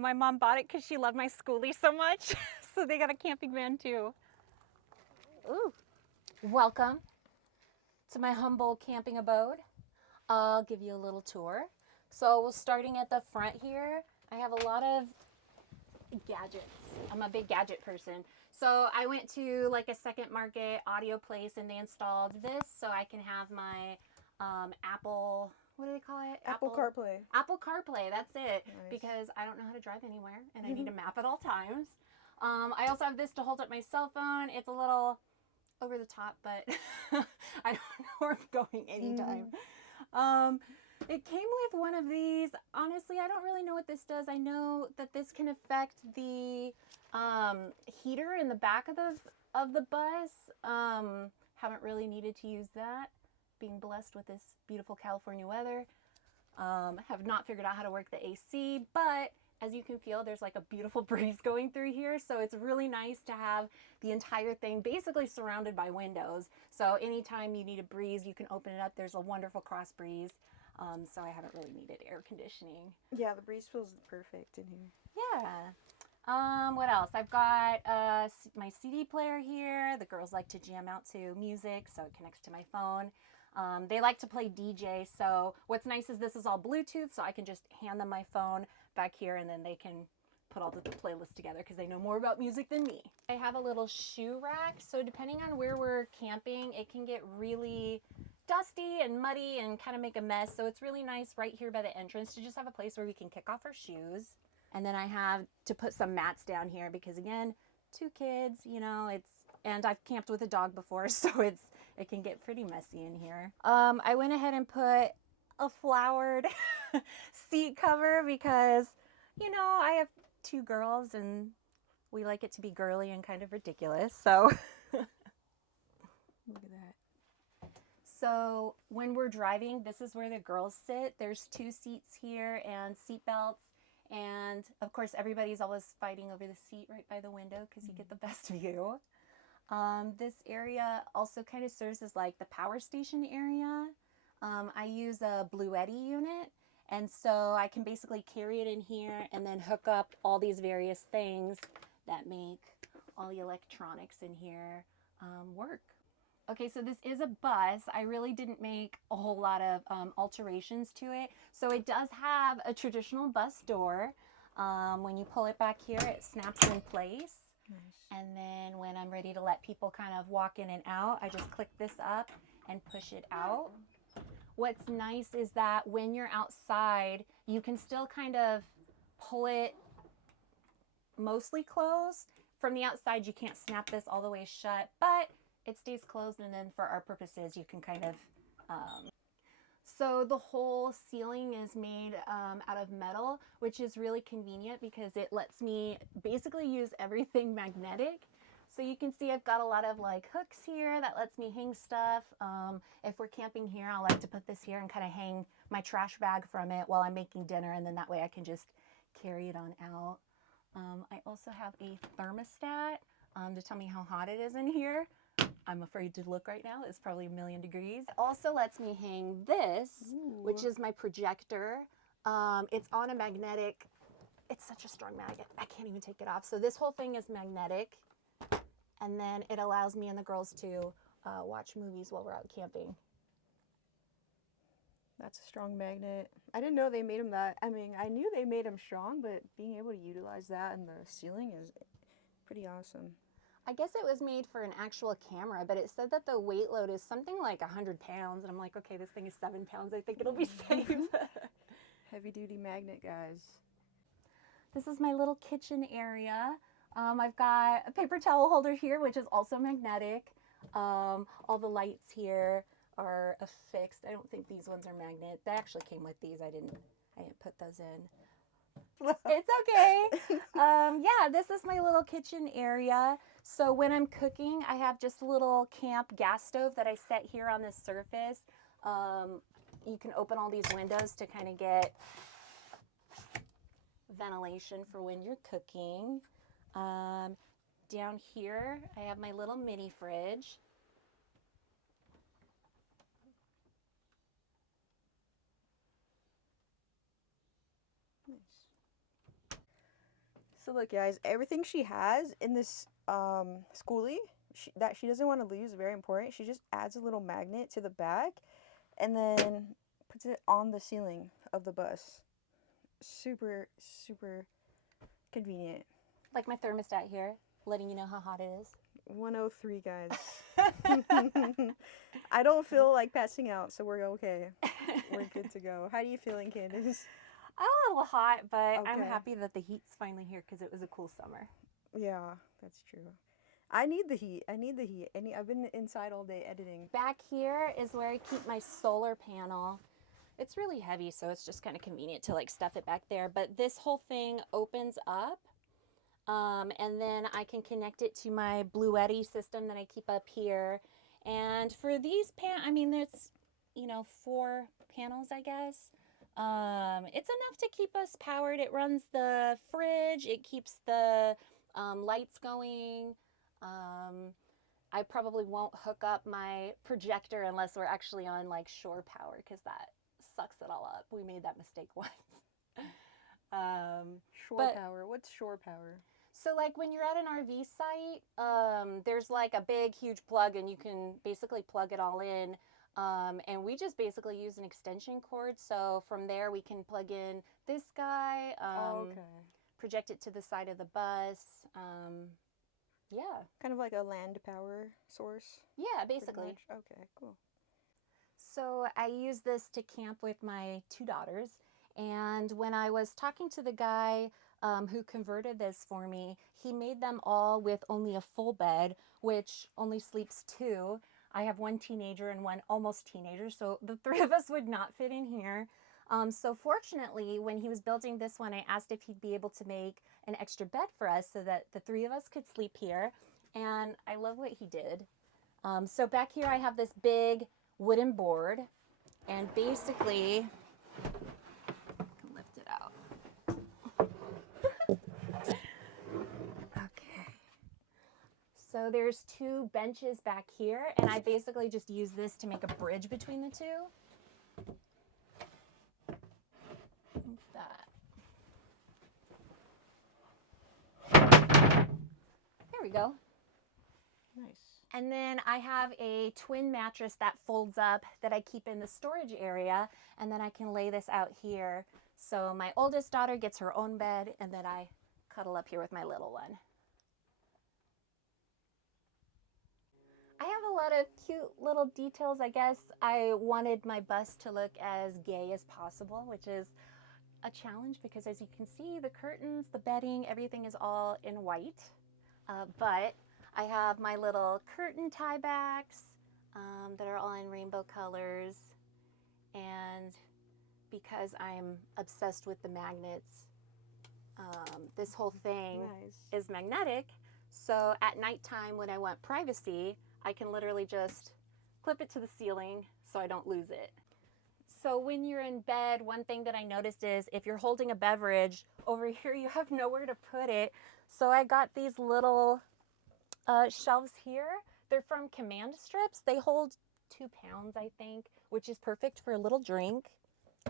My mom bought it because she loved my Skoolie so much. So they got a camping van too. Ooh. Welcome to my humble camping abode. I'll give you a little tour. So starting at the front here, I have a lot of gadgets. I'm a big gadget person. So I went to like a second market audio place and they installed this so I can have my Apple, what do they call it? Apple CarPlay. Apple CarPlay, that's it. Nice. Because I don't know how to drive anywhere and I need a map at all times. I also have this to hold up my cell phone. It's a little over the top, but I don't know where I'm going anytime. It came with one of these. Honestly, I don't really know what this does. I know that this can affect the heater in the back of the bus. Haven't really needed to use that, being blessed with this beautiful California weather. Have not figured out how to work the AC, but as you can feel, there's like a beautiful breeze going through here. So it's really nice to have the entire thing basically surrounded by windows. So anytime you need a breeze, you can open it up. There's a wonderful cross breeze. So I haven't really needed air conditioning. Yeah, the breeze feels perfect in here. Yeah. What else? I've got my CD player here. The girls like to jam out to music, so it connects to my phone. They like to play DJ, so what's nice is this is all Bluetooth, so I can just hand them my phone back here and then they can put all the playlists together because they know more about music than me. I have a little shoe rack, so depending on where we're camping, it can get really dusty and muddy and kind of make a mess, so it's really nice right here by the entrance to just have a place where we can kick off our shoes. And then I have to put some mats down here because again, 2 kids, you know, and I've camped with a dog before, so it can get pretty messy in here. I went ahead and put a flowered seat cover because, you know, I have 2 girls and we like it to be girly and kind of ridiculous. So look at that. So when we're driving, this is where the girls sit. There's 2 seats here and seat belts. And of course, everybody's always fighting over the seat right by the window because you get the best view. This area also kind of serves as like the power station area. I use a Bluetti unit, and so I can basically carry it in here and then hook up all these various things that make all the electronics in here work. Okay, so this is a bus. I really didn't make a whole lot of alterations to it. So it does have a traditional bus door. When you pull it back here, it snaps in place. Nice. And then when I'm ready to let people kind of walk in and out, I just click this up and push it out. What's nice is that when you're outside, you can still kind of pull it mostly closed. From the outside, you can't snap this all the way shut, but it stays closed, and then for our purposes, you can kind of... So the whole ceiling is made out of metal, which is really convenient because it lets me basically use everything magnetic. So you can see I've got a lot of like hooks here that lets me hang stuff. If we're camping here, I like to put this here and kind of hang my trash bag from it while I'm making dinner, and then that way I can just carry it on out. I also have a thermostat to tell me how hot it is in here. I'm afraid to look right now. It's probably 1,000,000 degrees. It also lets me hang this, which is my projector. It's on a magnetic, it's such a strong magnet, I can't even take it off. So this whole thing is magnetic, and then it allows me and the girls to watch movies while we're out camping. That's a strong magnet. I didn't know they made them that. I mean, I knew they made them strong, but being able to utilize that in the ceiling is pretty awesome. I guess it was made for an actual camera, but it said that the weight load is something like 100 pounds. And I'm like, okay, this thing is 7 pounds. I think it'll be safe. Heavy duty magnet, guys. This is my little kitchen area. I've got a paper towel holder here, which is also magnetic. All the lights here are affixed. I don't think these ones are magnet. They actually came with these. I didn't put those in. It's okay. Yeah, this is my little kitchen area. So when I'm cooking, I have just a little camp gas stove that I set here on this surface. You can open all these windows to kind of get ventilation for when you're cooking. Down here, I have my little mini fridge. So look, guys, everything she has in this Skoolie that she doesn't want to lose, very important. She just adds a little magnet to the back and then puts it on the ceiling of the bus. Super, super convenient. Like my thermostat here, letting you know how hot it is. 103, guys. I don't feel like passing out, so we're okay. We're good to go. How are you feeling, Candace? I'm a little hot, but I'm Okay. happy that the heat's finally here because it was a cool summer. Yeah, that's true. I need the heat. I've been inside all day editing. Back here is where I keep my solar panel. It's really heavy, so it's just kind of convenient to like stuff it back there. But this whole thing opens up, and then I can connect it to my Bluetti system that I keep up here. And for these I mean, there's, 4 panels, I guess. It's enough to keep us powered. It runs the fridge. It keeps the lights going. I probably won't hook up my projector unless we're actually on like shore power because that sucks it all up. We made that mistake once. Shore power. What's shore power? So like when you're at an RV site, there's like a big, huge plug and you can basically plug it all in. And we just basically use an extension cord. So from there we can plug in this guy, Okay. project it to the side of the bus. Yeah. Kind of like a land power source. Yeah, pretty basically. much. Okay, cool. So I use this to camp with my 2 daughters. And when I was talking to the guy who converted this for me, he made them all with only a full bed, which only sleeps 2. I have 1 teenager and 1 almost teenager, so the 3 of us would not fit in here. So fortunately, when he was building this one, I asked if he'd be able to make an extra bed for us so that the 3 of us could sleep here. And I love what he did. So back here I have this big wooden board, and basically, I can lift it out. Okay. So there's 2 benches back here, and I basically just use this to make a bridge between the 2. Like that. There we go. Nice. And then I have a twin mattress that folds up that I keep in the storage area, and then I can lay this out here. So my oldest daughter gets her own bed, and then I cuddle up here with my little one. I have a lot of cute little details, I guess. I wanted my bus to look as gay as possible, which is a challenge because as you can see, the curtains, the bedding, everything is all in white. But I have my little curtain tie backs that are all in rainbow colors. And because I'm obsessed with the magnets, this whole thing is magnetic. So at nighttime when I want privacy, I can literally just clip it to the ceiling so I don't lose it. So when you're in bed, one thing that I noticed is if you're holding a beverage, over here you have nowhere to put it. So I got these little shelves here. They're from Command Strips. They hold 2 pounds, I think, which is perfect for a little drink.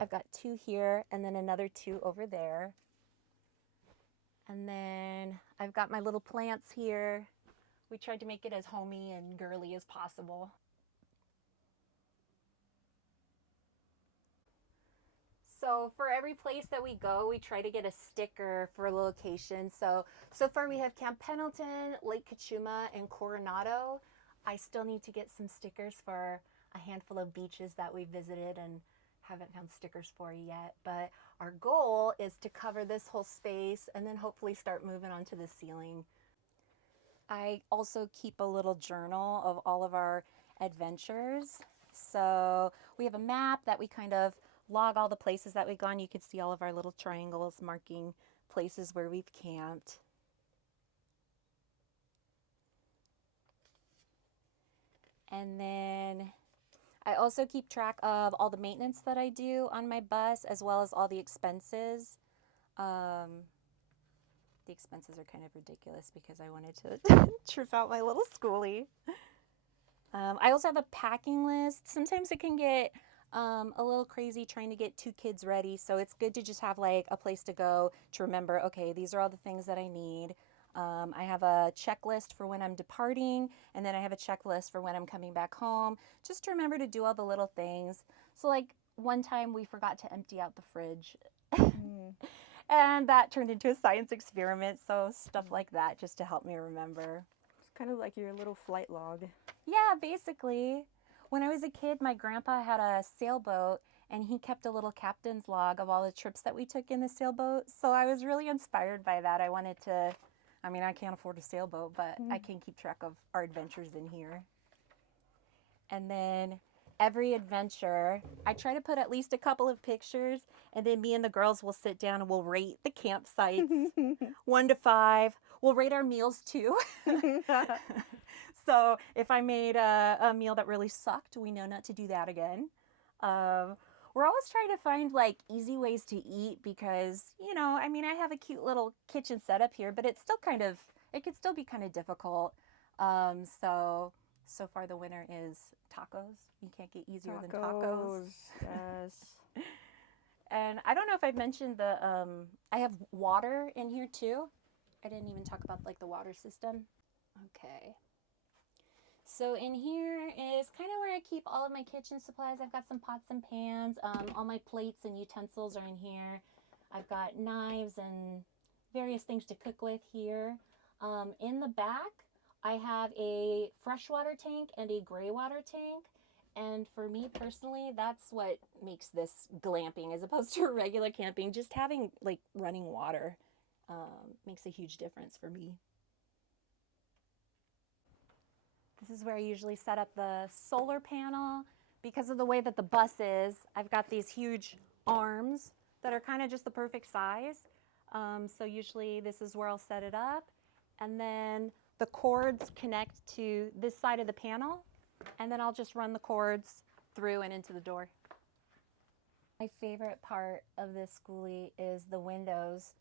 I've got 2 here and then another 2 over there. And then I've got my little plants here. We tried to make it as homey and girly as possible. So for every place that we go, we try to get a sticker for a location. So far we have Camp Pendleton, Lake Cachuma, and Coronado. I still need to get some stickers for a handful of beaches that we visited and haven't found stickers for yet. But our goal is to cover this whole space and then hopefully start moving onto the ceiling. I also keep a little journal of all of our adventures. So we have a map that we kind of log all the places that we've gone. You can see all of our little triangles marking places where we've camped. And then I also keep track of all the maintenance that I do on my bus as well as all the expenses. The expenses are kind of ridiculous because I wanted to trip out my little Skoolie. I also have a packing list. Sometimes it can get a little crazy trying to get 2 kids ready. So it's good to just have like a place to go to remember, okay, these are all the things that I need. I have a checklist for when I'm departing, and then I have a checklist for when I'm coming back home, just to remember to do all the little things. So, like, one time we forgot to empty out the fridge, Mm. and that turned into a science experiment. So, stuff like that just to help me remember. It's kind of like your little flight log. Yeah, basically. When I was a kid, my grandpa had a sailboat and he kept a little captain's log of all the trips that we took in the sailboat. So I was really inspired by that. I wanted to, I mean, I can't afford a sailboat, but I can keep track of our adventures in here. And then every adventure, I try to put at least a couple of pictures, and then me and the girls will sit down and we'll rate the campsites 1 to 5. We'll rate our meals too. So if I made a meal that really sucked, we know not to do that again. We're always trying to find like easy ways to eat because, you know, I mean, I have a cute little kitchen setup here, but it's still kind of, it could still be kind of difficult. So far the winner is tacos. You can't get easier than tacos. Yes. And I don't know if I've mentioned I have water in here too. I didn't even talk about like the water system. Okay. So in here is kind of where I keep all of my kitchen supplies. I've got some pots and pans. All my plates and utensils are in here. I've got knives and various things to cook with here. In the back, I have a freshwater tank and a gray water tank. And for me personally, that's what makes this glamping as opposed to regular camping. Just having like running water makes a huge difference for me. This is where I usually set up the solar panel. Because of the way that the bus is, I've got these huge arms that are kind of just the perfect size. So usually this is where I'll set it up. And then the cords connect to this side of the panel. And then I'll just run the cords through and into the door. My favorite part of this Skoolie is the windows.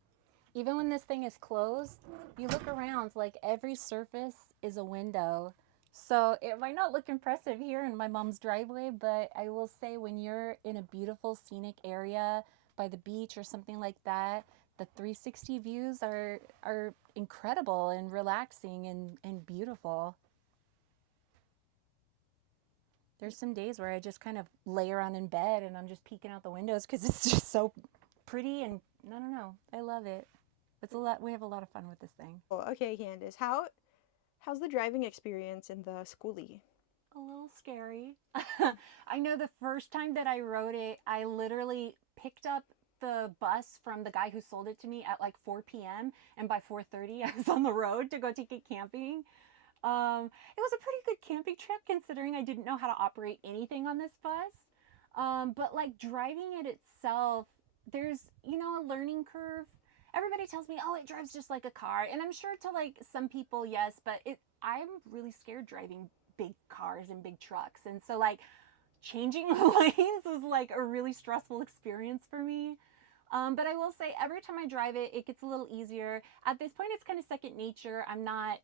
Even when this thing is closed, you look around, like every surface is a window. So it might not look impressive here in my mom's driveway, but I will say when you're in a beautiful scenic area by the beach or something like that, the 360 views are incredible and relaxing and beautiful. There's some days where I just kind of lay around in bed and I'm just peeking out the windows because it's just so pretty, and I don't know, I love it. It's a lot. We have a lot of fun with this thing. Oh, okay, Candace. How's the driving experience in the Skoolie? A little scary. I know the first time that I rode it, I literally picked up the bus from the guy who sold it to me at like 4 p.m. and by 4:30 I was on the road to go take it camping. It was a pretty good camping trip considering I didn't know how to operate anything on this bus. But like driving it itself, there's, you know, a learning curve. Everybody tells me, oh, it drives just like a car. And I'm sure to like some people, yes, but I'm really scared driving big cars and big trucks. And so like changing lanes was like a really stressful experience for me. But I will say every time I drive it, it gets a little easier. At this point, it's kind of second nature. I'm not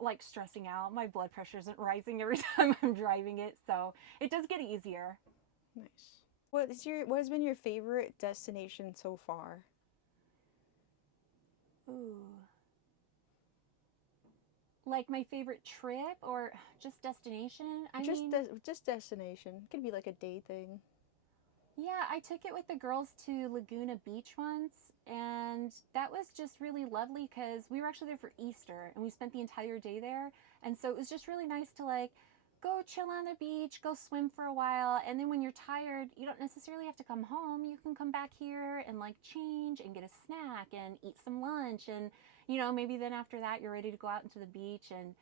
like stressing out. My blood pressure isn't rising every time I'm driving it. So it does get easier. Nice. What has been your favorite destination so far? Ooh. Like my favorite trip or just destination? Just destination. It could be like a day thing. Yeah, I took it with the girls to Laguna Beach once, and that was just really lovely because we were actually there for Easter and we spent the entire day there. And so it was just really nice to like go chill on the beach, go swim for a while, and then when you're tired, you don't necessarily have to come home. You can come back here and like change and get a snack and eat some lunch, and you know, maybe then after that you're ready to go out into the beach. And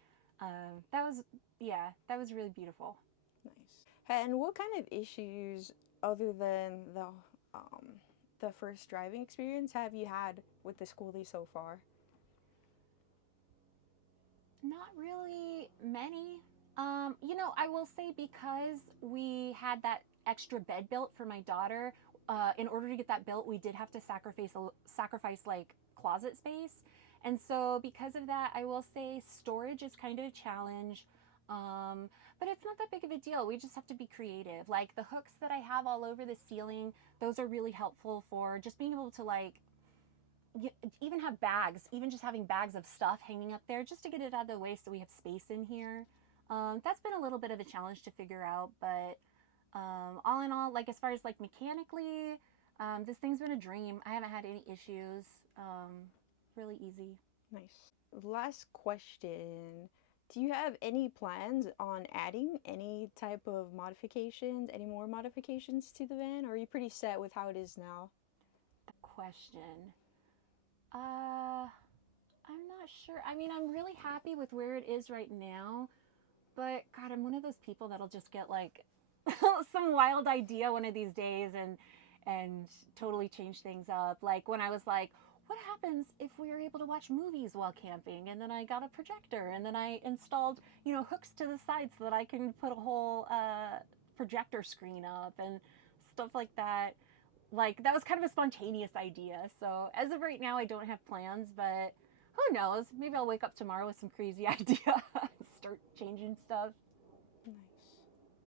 that was really beautiful. Nice. And what kind of issues other than the first driving experience have you had with the Skoolie so far? Not really many. You know, I will say because we had that extra bed built for my daughter, in order to get that built, we did have to sacrifice like closet space. And so because of that, I will say storage is kind of a challenge. But it's not that big of a deal. We just have to be creative. Like the hooks that I have all over the ceiling, those are really helpful for just being able to like even have bags, even just having bags of stuff hanging up there just to get it out of the way so we have space in here. That's been a little bit of a challenge to figure out, but all in all, like as far as like mechanically, this thing's been a dream. I haven't had any issues. Really easy. Nice. Last question. Do you have any plans on adding any type of modifications, any more modifications to the van, or are you pretty set with how it is now? Question. I'm not sure. I mean, I'm really happy with where it is right now, but God, I'm one of those people that'll just get like some wild idea one of these days and totally change things up. Like when I was like, what happens if we were able to watch movies while camping? And then I got a projector, and then I installed, hooks to the side so that I can put a whole projector screen up and stuff like that. Like that was kind of a spontaneous idea. So as of right now, I don't have plans, but who knows? Maybe I'll wake up tomorrow with some crazy idea, start changing stuff. Nice.